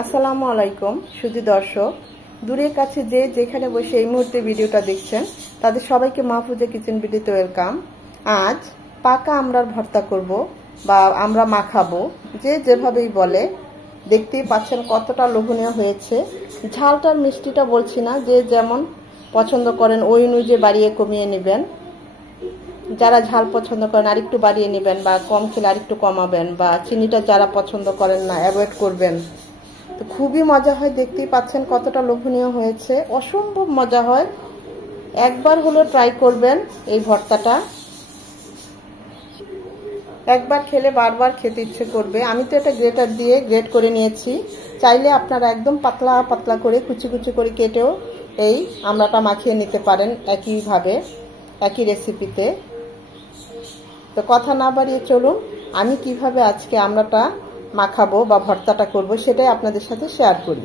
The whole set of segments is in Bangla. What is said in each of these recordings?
আসসালামু আলাইকুম সুধী দর্শক, দূরের কাছে যে যেখানে বসে এই মুহূর্তে ভিডিওটা দেখছেন তাদের সবাইকে মাহফুজা কিচেন ভিডিওতে ওয়েলকাম। আজ পাকা আমড়ার ভর্তা করব বা আমরা মাখাবো, যে যেভাবেই বলে। দেখতেই পাচ্ছেন কতটা লোভনীয় হয়েছে। ঝালটার মিষ্টিটা বলছি না, যে যেমন পছন্দ করেন ওই অনুযায়ী বাড়িয়ে কমিয়ে নেবেন। যারা ঝাল পছন্দ করেন আরেকটু বাড়িয়ে নেবেন, বা কম খেলে আরেকটু কমাবেন, বা চিনিটা যারা পছন্দ করেন না অ্যাভয়েড করবেন। তো খুবই মজা হয়, দেখতেই পাচ্ছেন কতটা লোভনীয় হয়েছে, অসম্ভব মজা হয়। একবার হলো ট্রাই করবেন এই ভর্তাটা, একবার খেলে বারবার খেতে ইচ্ছে করবে। আমি তো এটা গ্রেটার দিয়ে গ্রেট করে নিয়েছি, চাইলে আপনারা একদম পাতলা পাতলা করে কুচি কুচি করে কেটেও এই আমড়াটা মাখিয়ে নিতে পারেন একইভাবে, একই রেসিপিতে। তো কথা না বাড়িয়ে চলুন আমি কিভাবে আজকে আমড়াটা মাখাবো বা ভর্তাটা করব সেটাই আপনাদের সাথে শেয়ার করি।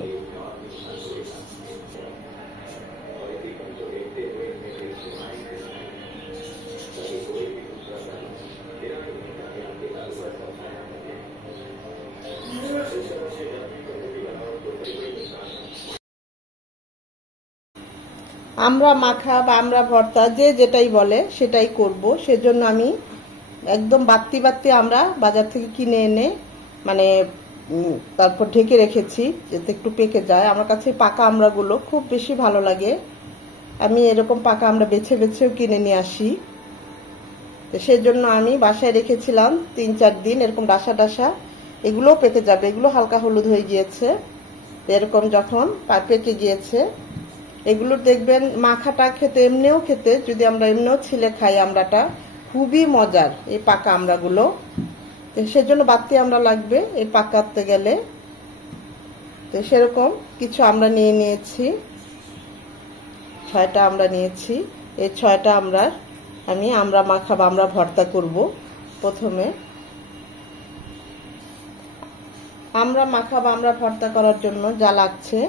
আমরা মাখা বা আমরা ভর্তা যে যেটাই বলে সেটাই করব। সেজন্য আমি একদম বাত্তি বাত্তি আমরা বাজার থেকে কিনে এনে তারপর ঢেকে রেখেছি যাতে একটু পেকে যায়। আমার কাছে পাকা আমড়াগুলো খুব বেশি ভালো লাগে, আমি এরকম পাকা আমড়া বেছে বেছেও কিনে নিয়ে আসি। তো সেজন্য আমি বাসায় রেখেছিলাম ৩-৪ দিন, এরকম ডাসা ডাসা। এগুলোও পেকে যাবে, এগুলো হালকা হলুদ হয়ে গিয়েছে। এরকম যখন পেকে গিয়েছে এগুলো দেখবেন মাখাটা খেতে, এমনিও খেতে, যদি আমরা এমনিও ছিলে খাই আমড়াটা খুবই মজার এই পাকা আমড়াগুলো। সেজন্য বাড়তি আমড়া লাগবে এই পাকাতে গেলে। তো সেরকম কিছু আমরা নিয়ে নিয়েছি, ৬টা আমরা নিয়েছি। এই ৬টা আমড়ার আমি আমরা মাখা বা আমরা ভর্তা করব। প্রথমে আমরা মাখা বা আমরা ভর্তা করার জন্য যা লাগছে,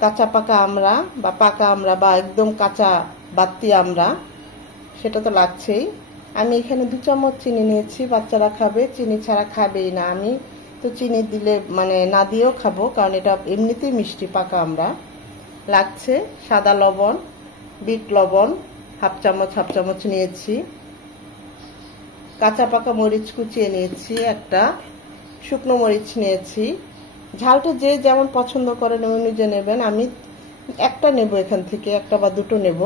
কাঁচা পাকা আমড়া বা পাকা আমড়া বা একদম কাঁচা বাত্তি আমড়া, সেটা তো লাগছেই। আমি এখানে 2 চামচ চিনি নিয়েছি, বাচ্চারা খাবে, চিনি ছাড়া খাবেই না। আমি তো চিনি দিলে না দিয়েও খাবো, কারণ এটা এমনিতেই মিষ্টি পাকা আমড়া। লাগছে সাদা লবণ, বিট লবণ হাফ চামচ নিয়েছি, কাঁচা পাকা মরিচ কুচিয়ে নিয়েছি, একটা শুকনো মরিচ নিয়েছি। ঝালটা যে যেমন পছন্দ করেন ওই অনুযায়ী নেবেন। আমি একটা নেব, এখান থেকে একটা বা দুটো নেব।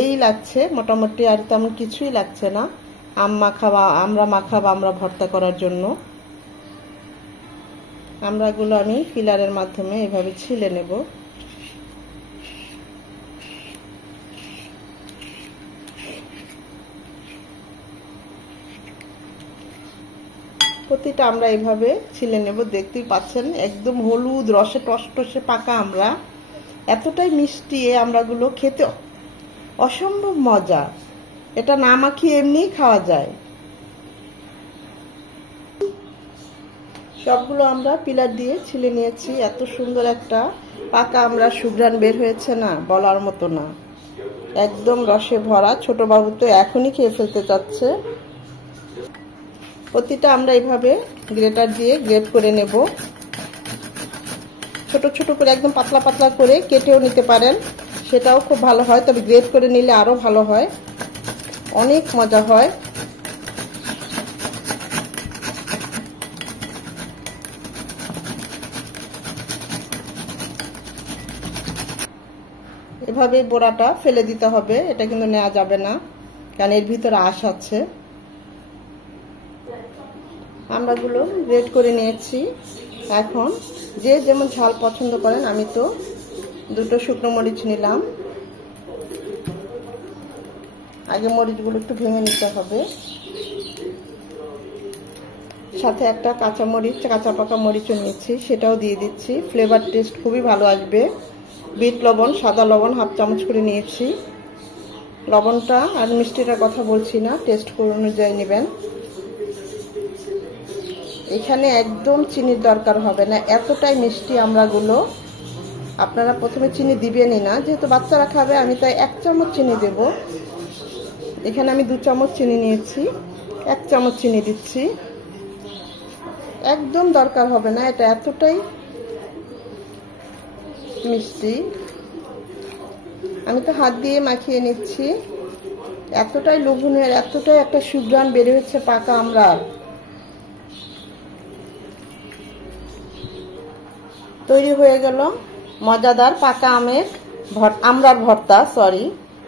এই লাগছে মোটামুটি, আর তেমন কিছুই লাগছে না আমরা মাখা বা আমরা ভর্তা করার জন্য। আমড়াগুলো আমি পিলারের মাধ্যমে এভাবে ছিলে নেব। প্রতিটা আমরা এইভাবে ছিলে নেব। দেখতেই পাচ্ছেন একদম হলুদ রসে টসটসে পাকা আমড়া, এতটাই মিষ্টি এই আমড়াগুলো, খেতে অসম্ভব মজা। এটা না মাখিয়ে এমনিই খাওয়া যায়। সবগুলো আমরা পিলার দিয়ে ছিলে নিয়েছি। এত সুন্দর একটা পাকা আমড়া সুঘ্রাণ বের হয়েছে না, বলার মতো না। একদম রসে ভরা, ছোট বাবু তো এখনই খেয়ে ফেলতে চাচ্ছে। প্রতিটা আমরা এইভাবে গ্রেটার দিয়ে গ্রেট করে নেব। ছোট ছোট করে একদম পাতলা পাতলা করে কেটেও নিতে পারেন, সেটাও খুব ভালো হয়। তবে গ্রেট করে নিলে আরো ভালো হয়, অনেক মজা হয়। এভাবে বোড়াটা ফেলে দিতে হবে, এটা কিন্তু নেওয়া যাবে না, কারণ এর ভিতরে আঁশ আছে। আমড়াগুলো গ্রেট করে নিয়েছি। এখন যে যেমন ঝাল পছন্দ করেন, আমি তো 2টো শুকনো মরিচ নিলাম। আগে মরিচগুলো একটু ভেঙে নিতে হবে। সাথে একটা কাঁচা পাকা মরিচও নিয়েছি, সেটাও দিয়ে দিচ্ছি। ফ্লেভার টেস্ট খুবই ভালো আসবে। বিট লবণ, সাদা লবণ হাফ চামচ করে নিয়েছি। লবণটা আর মিষ্টিটার কথা বলছি না, টেস্ট অনুযায়ী নেবেন। এখানে একদম চিনির দরকার হবে না, এতটাই মিষ্টি আমড়াগুলো। আপনারা প্রথমে চিনি দিবেনই না, যেহেতু বাচ্চারা খাবে আমি তাই 1 চামচ চিনি দেব। এখানে আমি 2 চামচ চিনি নিয়েছি, 1 চামচ চিনি দিচ্ছি। একদম দরকার হবে না, এটা এতটাই মিষ্টি। আমি তো হাত দিয়ে মাখিয়ে নিচ্ছি। এতটাই লোভনীয়, এতটাই একটা সুঘ্রাণ বের হচ্ছে পাকা আমড়ার। তৈরি হয়ে গেল মজাদার পাকা আমের আমড়ার ভর্তা,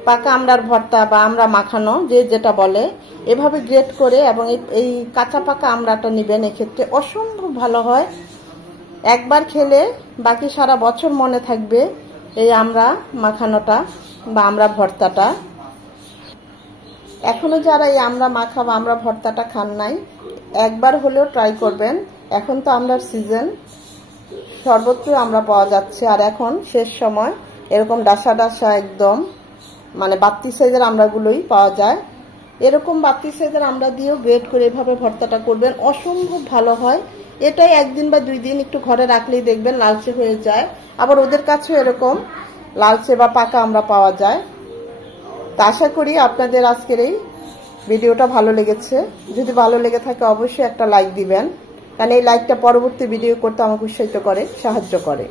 পাকা আমড়ার ভর্তা বা আমড়া মাখানো, যে যেটা বলে। এভাবে গ্রেট করে এবং এই কাঁচা পাকা আমড়াটা নেবেন, এক্ষেত্রে অসম্ভব ভালো হয়। একবার খেলে বাকি সারা বছর মনে থাকবে এই আমড়া মাখানোটা বা আমড়া ভর্তাটা। এখনো যারা এই আমড়া মাখা বা আমড়া ভর্তাটা খান নাই, একবার হলেও ট্রাই করবেন। এখন তো আমড়ার সিজন, সর্বত্র আমরা পাওয়া যাচ্ছে। আর এখন শেষ সময় এরকম ডাসা ডাসা একদম মানে বাত্তি সাইজের আমড়াগুলোই পাওয়া যায়। এরকম বাত্তি সাইজের আমড়া দিয়েও গ্রেট করে এভাবে ভর্তাটা করবেন, অসম্ভব ভালো হয়। এটাই 1 দিন বা 2 দিন একটু ঘরে রাখলেই দেখবেন লালচে হয়ে যায়। আবার ওদের কাছেও এরকম লালচে বা পাকা আমড়া পাওয়া যায়। তা আশা করি আপনাদের আজকের এই ভিডিওটা ভালো লেগেছে। যদি ভালো লেগে থাকে অবশ্যই একটা লাইক দিবেন, কারণ এই লাইকটা পরবর্তী ভিডিও করতে আমাকে উৎসাহিত করে, সাহায্য করে।